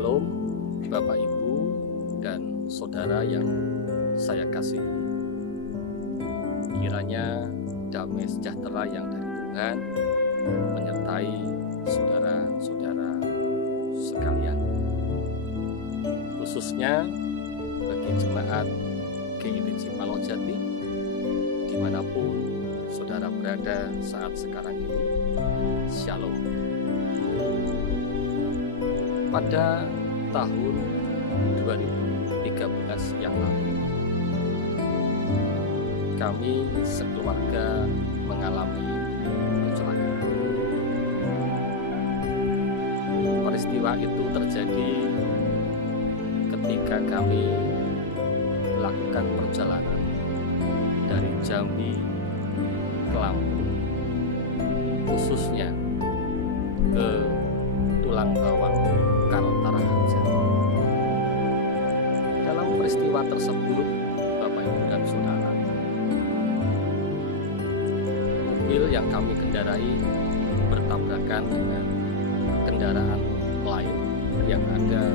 Shalom Bapak Ibu dan Saudara yang saya kasihi. Kiranya damai sejahtera yang dari Tuhan menyertai saudara-saudara sekalian, khususnya bagi jemaat GITC Palojati dimanapun saudara berada saat sekarang ini. Shalom. Pada tahun 2013 yang lalu, kami sekeluarga mengalami kecelakaan. Peristiwa itu terjadi ketika kami melakukan perjalanan dari Jambi ke Lampung, khususnya ke Tulang Bawang, Kartaraharja. Dalam peristiwa tersebut, Bapak Ibu dan Saudara, mobil yang kami kendarai bertabrakan dengan kendaraan lain yang ada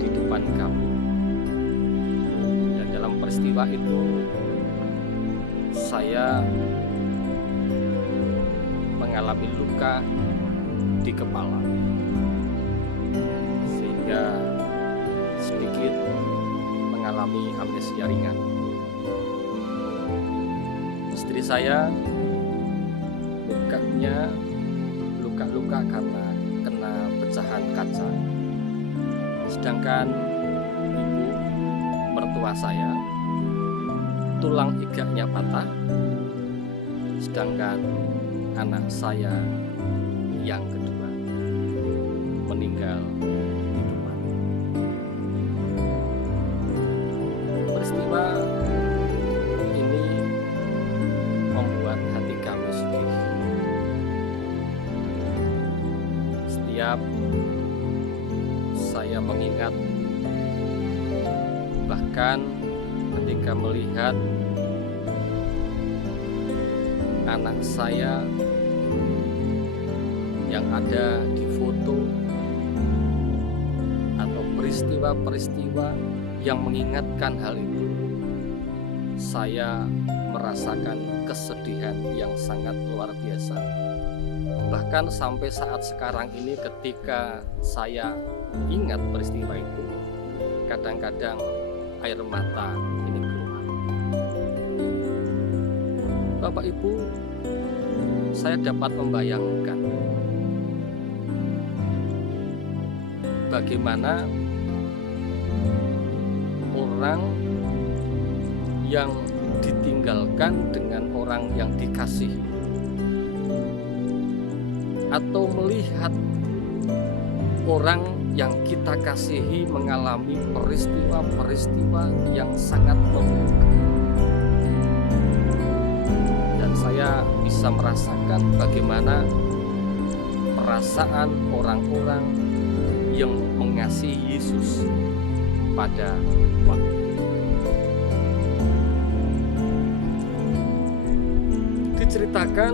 di depan kami. Dan dalam peristiwa itu, saya mengalami luka di kepala, sehingga sedikit mengalami amnesia ringan. Istri saya luka-luka karena kena pecahan kaca, sedangkan ibu mertua saya tulang iganya patah, sedangkan anak saya yang kedua meninggal di rumah. Peristiwa ini membuat hati kami sedih. Setiap saya mengingat, bahkan ketika melihat anak saya yang ada di foto atau peristiwa-peristiwa yang mengingatkan hal itu, saya merasakan kesedihan yang sangat luar biasa. Bahkan sampai saat sekarang ini, ketika saya ingat peristiwa itu, kadang-kadang air mata ini keluar. Bapak Ibu, saya dapat membayangkan bagaimana orang yang ditinggalkan dengan orang yang dikasihi, atau melihat orang yang kita kasihi mengalami peristiwa-peristiwa yang sangat memilukan. Dan saya bisa merasakan bagaimana perasaan orang-orang yang mengasihi Yesus pada waktu itu. Diceritakan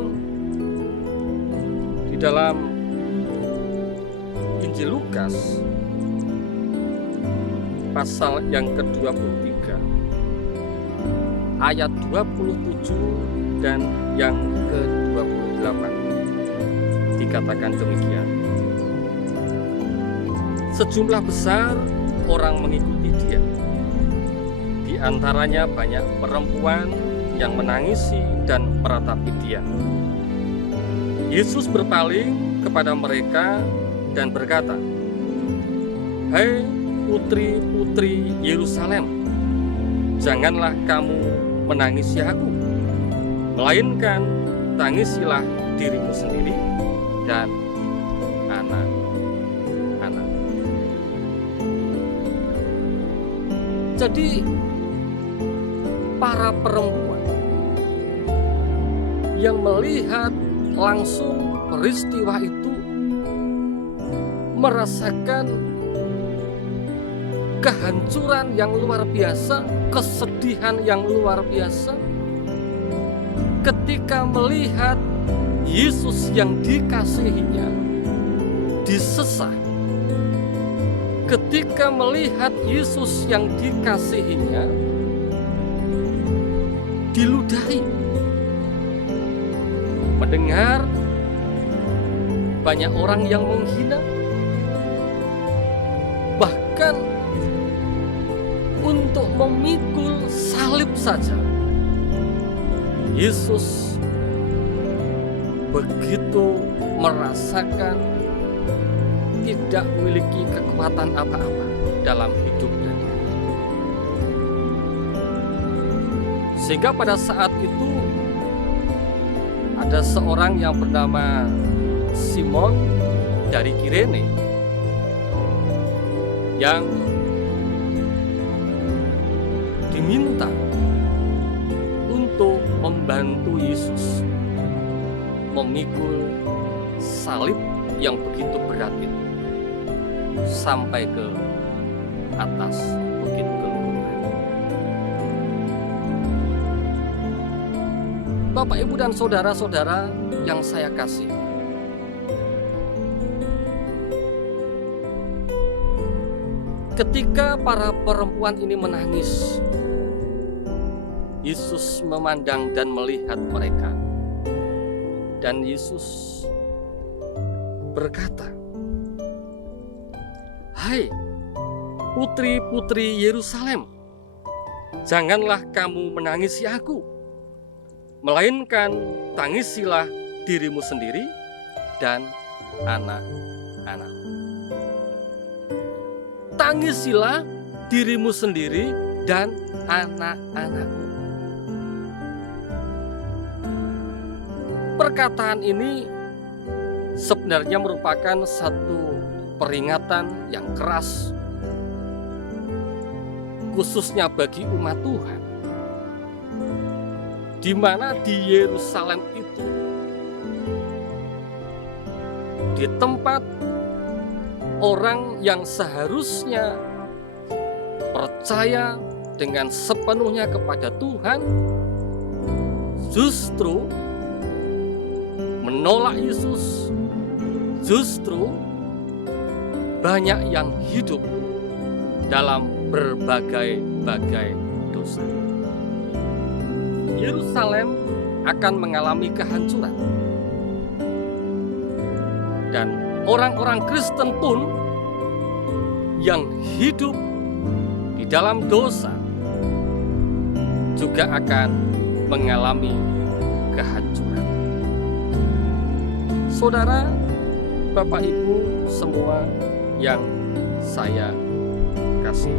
di dalam Injil Lukas pasal yang ke-23 ayat 27 dan yang ke-28, dikatakan demikian: sejumlah besar orang mengikuti dia. Di antaranya banyak perempuan yang menangisi dan meratapi dia. Yesus berpaling kepada mereka dan berkata, "Hai putri-putri Yerusalem, janganlah kamu menangisi aku, melainkan tangisilah dirimu sendiri dan anak-anak." Jadi para perempuan yang melihat langsung peristiwa itu merasakan kehancuran yang luar biasa, kesedihan yang luar biasa ketika melihat Yesus yang dikasihinya disesah ketika melihat Yesus yang dikasihinya diludahi, mendengar banyak orang yang menghina, bahkan untuk memikul salib saja Yesus begitu merasakan tidak memiliki kekuatan apa-apa dalam hidup dan diri. Sehingga pada saat itu ada seorang yang bernama Simon dari Kirene yang diminta untuk membantu Yesus memikul salib yang begitu berat itu sampai ke atas bukit Golgota. Bapak, Ibu, dan saudara-saudara yang saya kasih, ketika para perempuan ini menangis, Yesus memandang dan melihat mereka, dan Yesus berkata, "Hai putri-putri Yerusalem, janganlah kamu menangisi aku, melainkan tangisilah dirimu sendiri dan anak-anakmu." Tangisilah dirimu sendiri dan anak-anakmu. Perkataan ini sebenarnya merupakan satu peringatan yang keras, khususnya bagi umat Tuhan, di mana di Yerusalem itu, di tempat orang yang seharusnya percaya dengan sepenuhnya kepada Tuhan, justru menolak Yesus, justru banyak yang hidup dalam berbagai-bagai dosa. Yerusalem akan mengalami kehancuran, dan orang-orang Kristen pun yang hidup di dalam dosa juga akan mengalami kehancuran. Saudara, Bapak, Ibu semua yang saya kasih,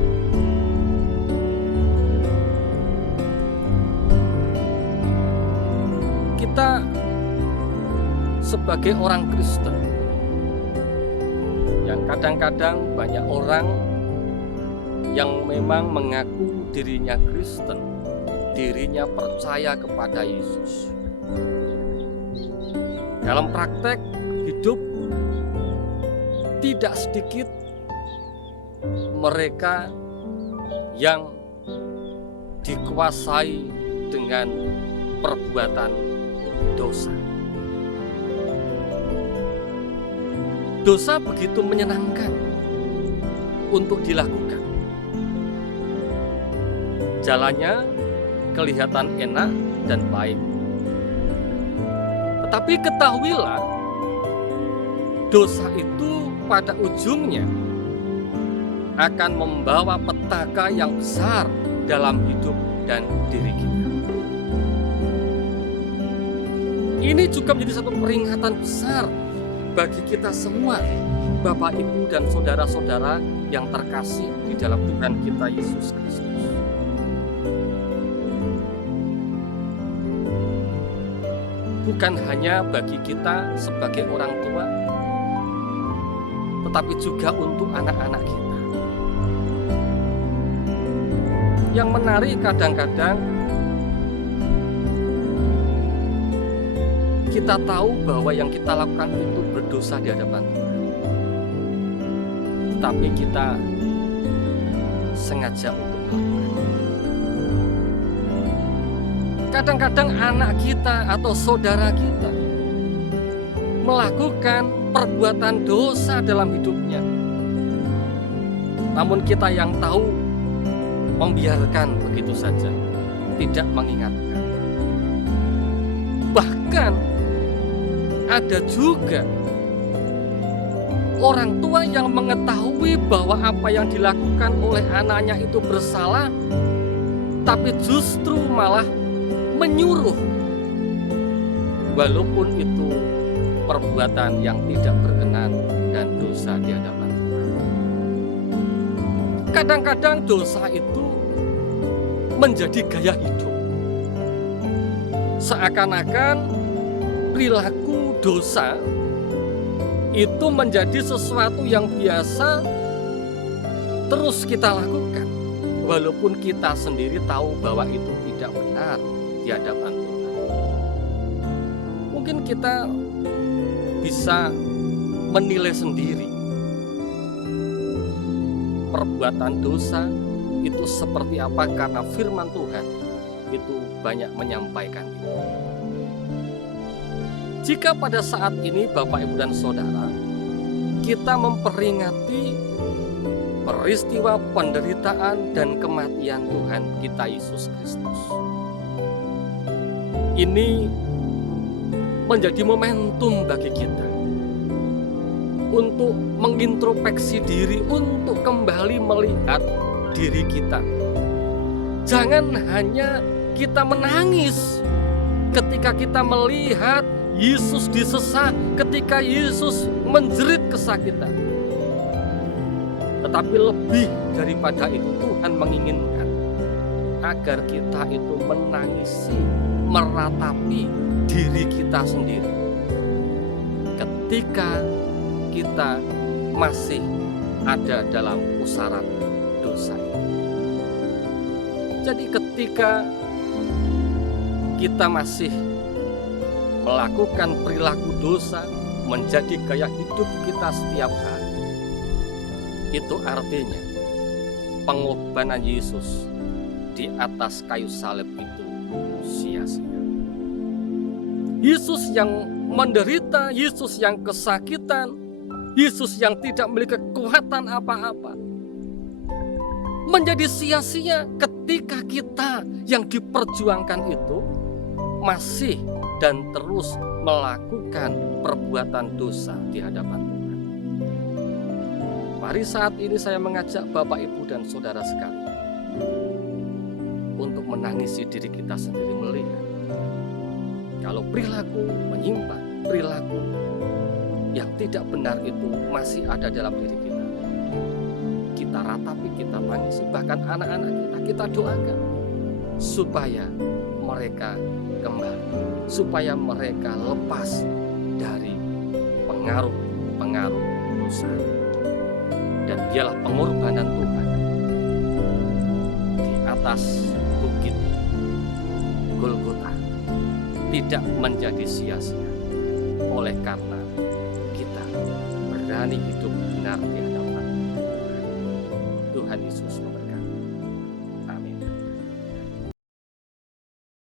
kita sebagai orang Kristen yang kadang-kadang banyak orang yang memang mengaku dirinya Kristen, dirinya percaya kepada Yesus, dalam praktek hidup tidak sedikit mereka yang dikuasai dengan perbuatan dosa. Dosa begitu menyenangkan untuk dilakukan. Jalannya kelihatan enak dan baik. Tetapi ketahuilah, dosa itu pada ujungnya akan membawa petaka yang besar dalam hidup dan diri kita. Ini juga menjadi satu peringatan besar bagi kita semua, Bapak, Ibu, dan saudara-saudara yang terkasih di dalam Tuhan kita Yesus Kristus. Bukan hanya bagi kita sebagai orang tua, tetapi juga untuk anak-anak kita. Yang menarik, kadang-kadang kita tahu bahwa yang kita lakukan itu berdosa di hadapan Tuhan, tetapi kita sengaja untuk melakukan. Kadang-kadang anak kita atau saudara kita melakukan perbuatan dosa dalam hidupnya, Namun kita yang tahu membiarkan begitu saja, tidak mengingatkan. Bahkan ada juga orang tua yang mengetahui bahwa apa yang dilakukan oleh anaknya itu bersalah, tapi justru malah menyuruh, walaupun itu perbuatan yang tidak berkenan dan dosa di hadapan Tuhan. Kadang-kadang dosa itu menjadi gaya hidup. Seakan-akan perilaku dosa itu menjadi sesuatu yang biasa terus kita lakukan, walaupun kita sendiri tahu bahwa itu tidak benar di hadapan Tuhan. Mungkin kita bisa menilai sendiri perbuatan dosa itu seperti apa, karena firman Tuhan itu banyak menyampaikan itu. Jika pada saat ini Bapak, Ibu, dan Saudara, kita memperingati peristiwa penderitaan dan kematian Tuhan kita Yesus Kristus, ini menjadi momentum bagi kita untuk mengintrospeksi diri, untuk kembali melihat diri kita. Jangan hanya kita menangis ketika kita melihat Yesus disesah, ketika Yesus menjerit kesakitan. Tetapi lebih daripada itu, Tuhan menginginkan agar kita itu menangisi, meratapi diri kita sendiri ketika kita masih ada dalam pusaran dosa ini. Jadi ketika kita masih melakukan perilaku dosa menjadi gaya hidup kita setiap hari, itu artinya pengorbanan Yesus di atas kayu salib itu sia-sia. Yesus yang menderita, Yesus yang kesakitan, Yesus yang tidak memiliki kekuatan apa-apa, menjadi sia-sia ketika kita yang diperjuangkan itu masih dan terus melakukan perbuatan dosa di hadapan Tuhan. Mari saat ini saya mengajak Bapak, Ibu, dan Saudara sekalian untuk menangisi diri kita sendiri, melihat kalau perilaku menyimpang, perilaku yang tidak benar itu masih ada dalam diri kita. Kita ratapi, kita tangisi, bahkan anak-anak kita doakan supaya mereka kembali, supaya mereka lepas dari pengaruh-pengaruh dosa. Dan biarlah pengorbanan Tuhan di atas bukit Golgota tidak menjadi sia-sia, oleh karena kita berani hidup benar di hadapan Tuhan. Tuhan Yesus